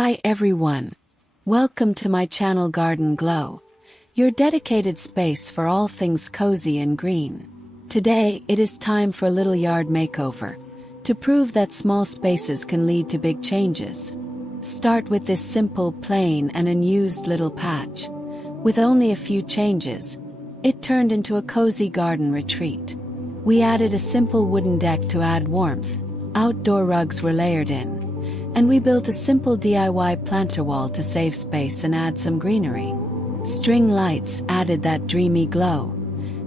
Hi everyone. Welcome to my channel Garden Glow, your dedicated space for all things cozy and green. Today, it is time for a little yard makeover, to prove that small spaces can lead to big changes. Start with this simple, plain and unused little patch. With only a few changes, it turned into a cozy garden retreat. We added a simple wooden deck to add warmth, outdoor rugs were layered in, and we built a simple DIY planter wall to save space and add some greenery. String lights added that dreamy glow,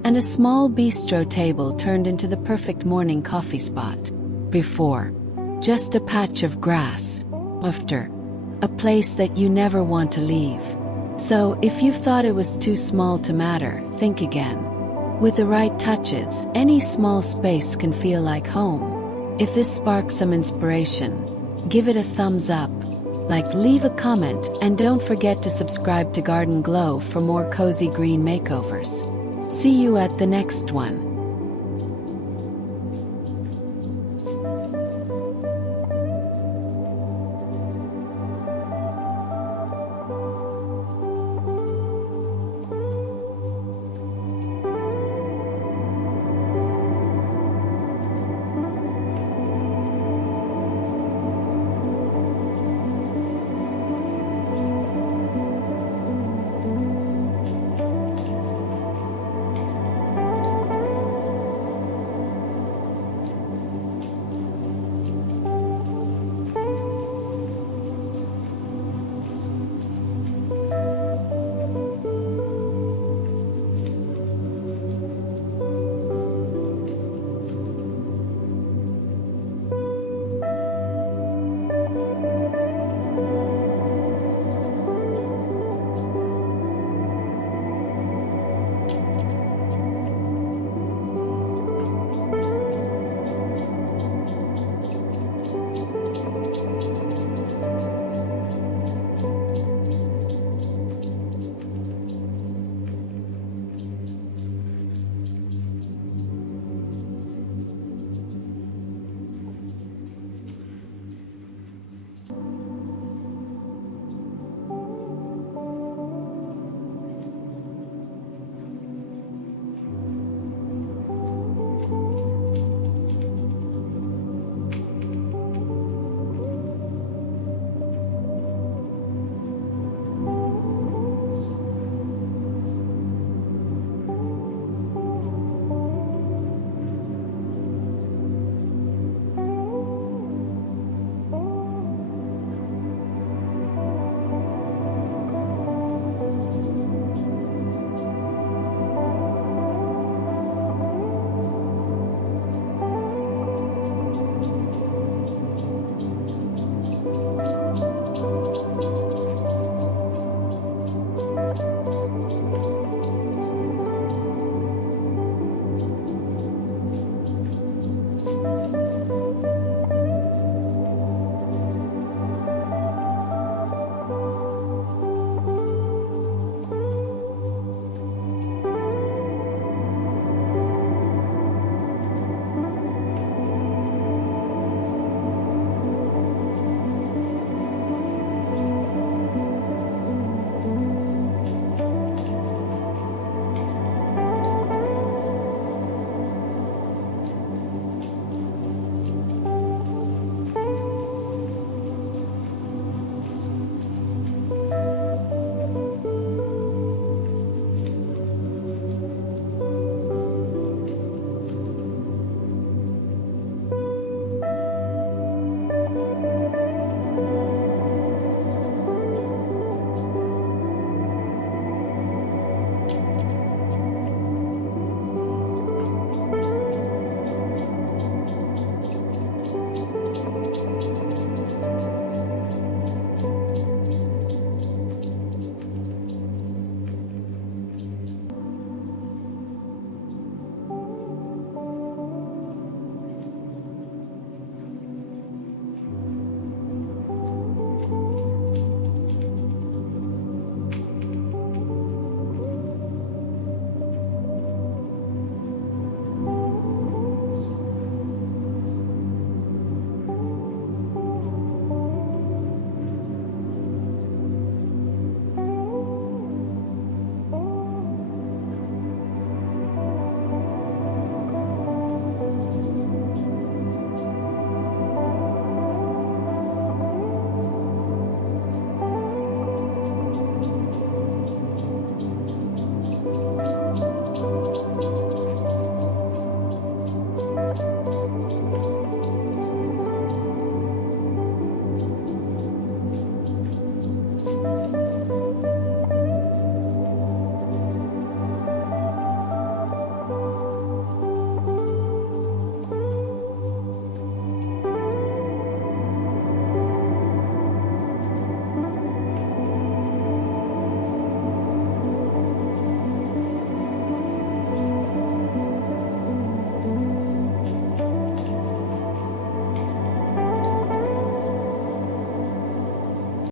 and a small bistro table turned into the perfect morning coffee spot. Before, just a patch of grass. After, a place that you never want to leave. So, if you've thought it was too small to matter, think again. With the right touches, any small space can feel like home. If this sparks some inspiration, give it a thumbs up, leave a comment, and don't forget to subscribe to Garden Glow for more cozy green makeovers. See you at the next one.